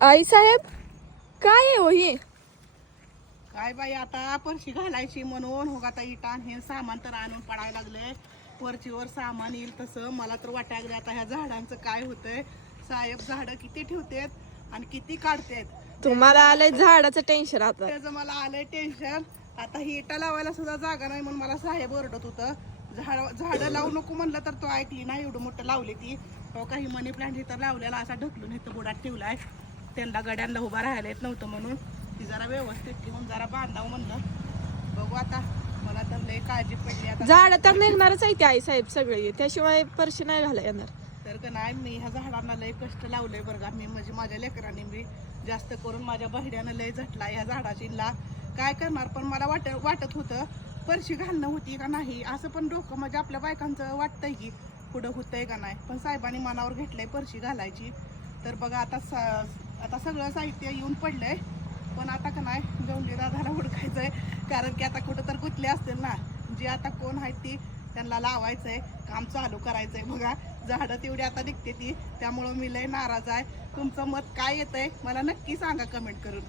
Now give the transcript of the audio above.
आई साहेब काय आहे हो ही? काय बाई आता परशी घालायची म्हणून. हो आता इटा आणि हे सामान तर आणून पडायला लागले. वरचीवर सामान येईल तसं. मला तर वाटायला आता ह्या झाडांचं काय होतंय? साहेब झाडं किती ठेवतेत आणि किती काढतेत? तुम्हाला आलंय झाडाचं टेन्शन आता. त्याचं मला आलंय टेन्शन आता ही इटा लावायला सुद्धा जागा नाही म्हणून मला साहेब ओरडत होतं. झाड झाडं लावू नको म्हणलं तर तो ऐकली नाही एवढं मोठं लावली ती. तो काही मनी प्लांट इथं लावलेला असा ढकलून इथं बुडात ठेवलाय. त्यांना गड्यांना उभा राहायला येत नव्हतं म्हणून ती जरा व्यवस्थित ठेवून जरा बांधावं म्हणलं. बघू आता. मला तर लय काळजी पडली आता. झाड तर निघणारच आहे ते आई साहेब सगळे. त्याशिवाय परशी नाही घाला येणार. तर का नाही मी ह्या झाडांना लय कष्ट लावलंय बरं का. मी म्हणजे माझ्या लेकरांनी मी जास्त करून माझ्या बहिड्यानं लय झटला ह्या झाडाची ला काय करणार? पण मला वाट वाटत होतं परशी घालणं होती का नाही? असं पण डोकं म्हणजे आपल्या बायकांचं वाटतंय की पुढं होतंय का नाही. पण साहेबांनी मनावर घेतलंय परशी घालायची. तर बघा आता स- आता सगळं साहित्य येऊन पडलंय पण आता का नाही गवंडी दादाला हुडकायचंय. कारण की आता कुठं तर गुतले असतील ना जे आता कोण आहेत ती त्यांना लावायचंय काम चालू करायचंय. बघा झाडं तेवढी आता निघते ती त्यामुळं मी लय नाराज आहे. तुमचं मत काय येतंय मला नक्की सांगा कमेंट करून.